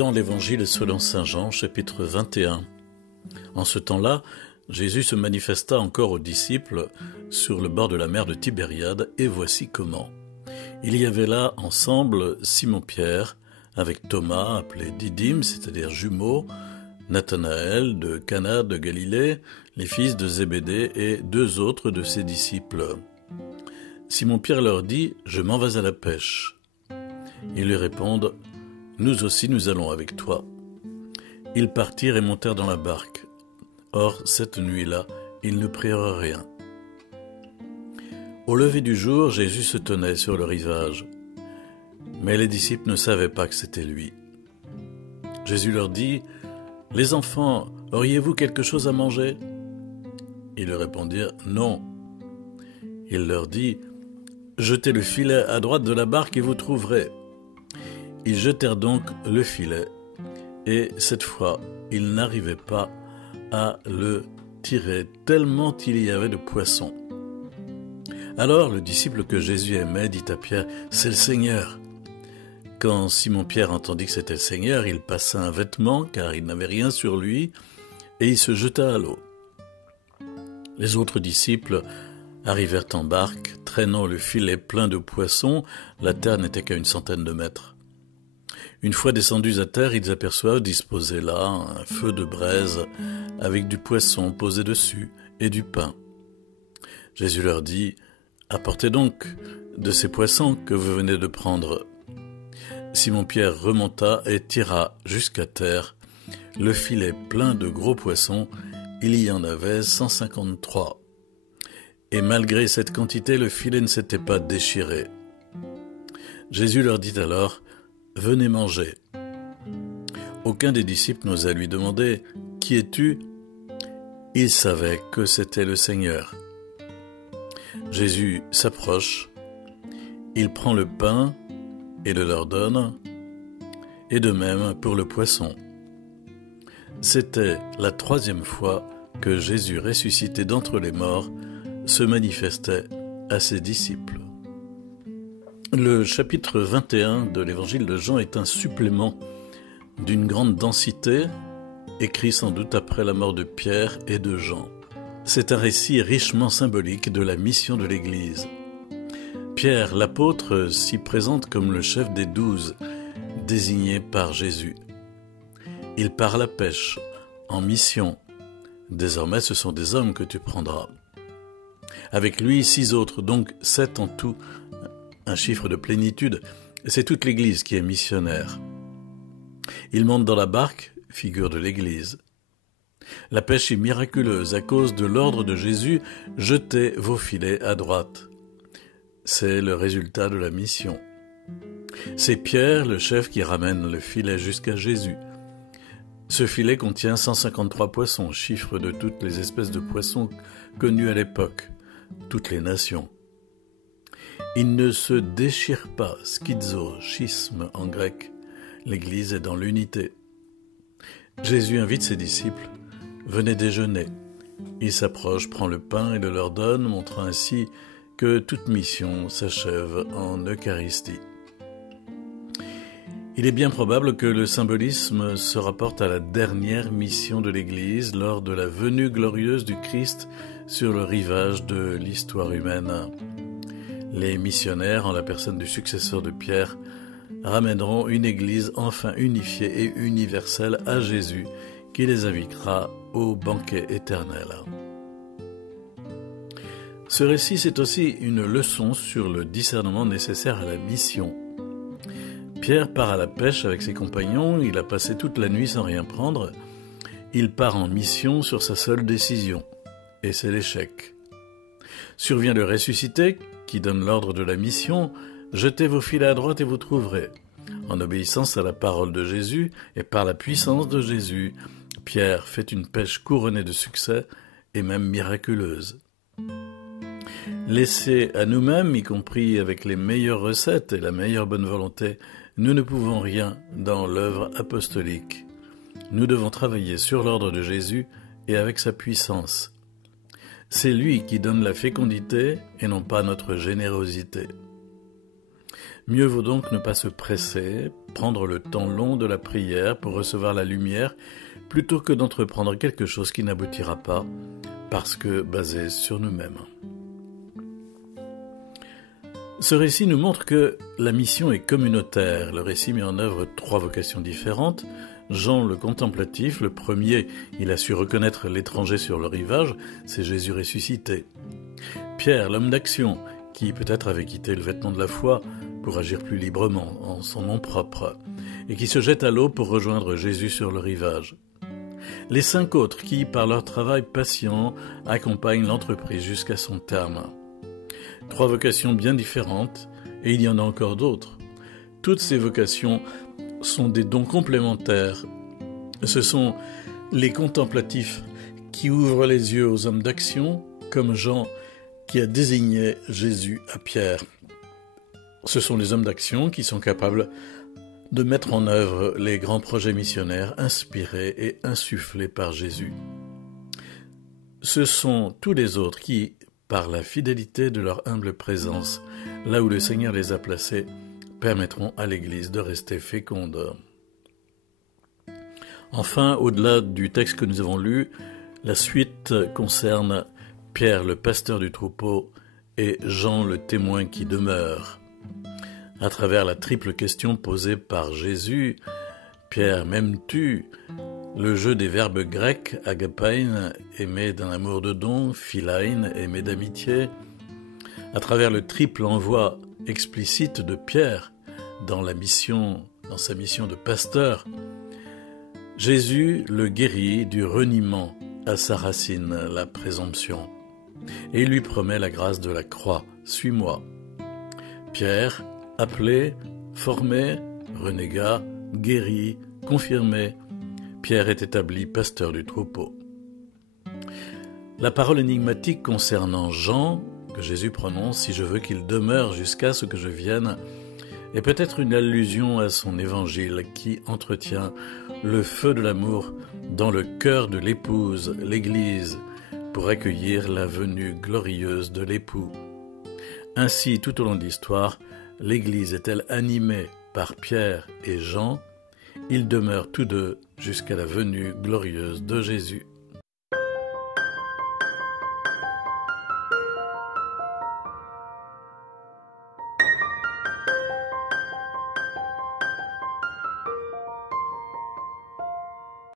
Dans l'Évangile selon saint Jean, chapitre 21. En ce temps-là, Jésus se manifesta encore aux disciples sur le bord de la mer de Tibériade, et voici comment. Il y avait là ensemble Simon-Pierre, avec Thomas, appelé Didyme, c'est-à-dire jumeau, Nathanaël de Cana de Galilée, les fils de Zébédée et deux autres de ses disciples. Simon-Pierre leur dit « Je m'en vais à la pêche ». Ils lui répondent « Nous aussi nous allons avec toi ». Ils partirent et montèrent dans la barque. Or, cette nuit-là, ils ne prirent rien. Au lever du jour, Jésus se tenait sur le rivage. Mais les disciples ne savaient pas que c'était lui. Jésus leur dit « Les enfants, auriez-vous quelque chose à manger ?» Ils lui répondirent « Non ». Il leur dit « Jetez le filet à droite de la barque et vous trouverez. » Ils jetèrent donc le filet, et cette fois, ils n'arrivaient pas à le tirer, tellement il y avait de poissons. Alors le disciple que Jésus aimait dit à Pierre « C'est le Seigneur !» Quand Simon-Pierre entendit que c'était le Seigneur, il passa un vêtement, car il n'avait rien sur lui, et il se jeta à l'eau. Les autres disciples arrivèrent en barque, traînant le filet plein de poissons. La terre n'était qu'à 100 mètres. Une fois descendus à terre, ils aperçoivent disposé là un feu de braise avec du poisson posé dessus et du pain. Jésus leur dit « Apportez donc de ces poissons que vous venez de prendre. » Simon-Pierre remonta et tira jusqu'à terre le filet plein de gros poissons. Il y en avait 153. Et malgré cette quantité, le filet ne s'était pas déchiré. Jésus leur dit alors « Venez manger. » Aucun des disciples n'osa lui demander « Qui es-tu » Il savait que c'était le Seigneur. Jésus s'approche, il prend le pain et le leur donne, et de même pour le poisson. C'était la 3e fois que Jésus, ressuscité d'entre les morts, se manifestait à ses disciples. Le chapitre 21 de l'Évangile de Jean est un supplément d'une grande densité, écrit sans doute après la mort de Pierre et de Jean. C'est un récit richement symbolique de la mission de l'Église. Pierre, l'apôtre, s'y présente comme le chef des 12, désigné par Jésus. Il part à la pêche, en mission. Désormais, ce sont des hommes que tu prendras. Avec lui, 6 autres, donc 7 en tout, un chiffre de plénitude. C'est toute l'Église qui est missionnaire. Il monte dans la barque, figure de l'Église. La pêche est miraculeuse à cause de l'ordre de Jésus « Jetez vos filets à droite ». C'est le résultat de la mission. C'est Pierre, le chef, qui ramène le filet jusqu'à Jésus. Ce filet contient 153 poissons, chiffre de toutes les espèces de poissons connues à l'époque, toutes les nations. Il ne se déchire pas, schizo, schisme en grec. L'Église est dans l'unité. Jésus invite ses disciples « Venez déjeuner ». Il s'approche, prend le pain et le leur donne, montrant ainsi que toute mission s'achève en Eucharistie. Il est bien probable que le symbolisme se rapporte à la dernière mission de l'Église lors de la venue glorieuse du Christ sur le rivage de l'histoire humaine. Les missionnaires, en la personne du successeur de Pierre, ramèneront une Église enfin unifiée et universelle à Jésus, qui les invitera au banquet éternel. Ce récit, c'est aussi une leçon sur le discernement nécessaire à la mission. Pierre part à la pêche avec ses compagnons, il a passé toute la nuit sans rien prendre. Il part en mission sur sa seule décision, et c'est l'échec. Survient le ressuscité, qui donne l'ordre de la mission « Jetez vos filets à droite et vous trouverez ». En obéissance à la parole de Jésus et par la puissance de Jésus, Pierre fait une pêche couronnée de succès et même miraculeuse. Laissés à nous-mêmes, y compris avec les meilleures recettes et la meilleure bonne volonté, nous ne pouvons rien dans l'œuvre apostolique. Nous devons travailler sur l'ordre de Jésus et avec sa puissance. C'est lui qui donne la fécondité et non pas notre générosité. Mieux vaut donc ne pas se presser, prendre le temps long de la prière pour recevoir la lumière, plutôt que d'entreprendre quelque chose qui n'aboutira pas, parce que basé sur nous-mêmes. Ce récit nous montre que la mission est communautaire. Le récit met en œuvre 3 vocations différentes. Jean le contemplatif, le premier, il a su reconnaître l'étranger sur le rivage, c'est Jésus ressuscité. Pierre, l'homme d'action, qui peut-être avait quitté le vêtement de la foi pour agir plus librement en son nom propre, et qui se jette à l'eau pour rejoindre Jésus sur le rivage. Les 5 autres qui, par leur travail patient, accompagnent l'entreprise jusqu'à son terme. 3 vocations bien différentes, et il y en a encore d'autres. Toutes ces vocations sont des dons complémentaires. Ce sont les contemplatifs qui ouvrent les yeux aux hommes d'action, comme Jean qui a désigné Jésus à Pierre. Ce sont les hommes d'action qui sont capables de mettre en œuvre les grands projets missionnaires inspirés et insufflés par Jésus. Ce sont tous les autres qui, par la fidélité de leur humble présence, là où le Seigneur les a placés, permettront à l'Église de rester féconde. Enfin, au-delà du texte que nous avons lu, la suite concerne Pierre le pasteur du troupeau et Jean le témoin qui demeure. À travers la triple question posée par Jésus, Pierre, m'aimes-tu? Le jeu des verbes grecs, agapein, aimer d'un amour de don, philein, aimer d'amitié. À travers le triple envoi explicite de Pierre dans sa mission de pasteur, Jésus le guérit du reniement à sa racine, la présomption, et il lui promet la grâce de la croix. Suis-moi. Pierre, appelé, formé, renégat, guéri, confirmé, Pierre est établi pasteur du troupeau. La parole énigmatique concernant Jean, que Jésus prononce, si je veux qu'il demeure jusqu'à ce que je vienne, est peut-être une allusion à son évangile qui entretient le feu de l'amour dans le cœur de l'épouse, l'Église, pour accueillir la venue glorieuse de l'époux. Ainsi, tout au long de l'histoire, l'Église est-elle animée par Pierre et Jean? Ils demeurent tous deux jusqu'à la venue glorieuse de Jésus.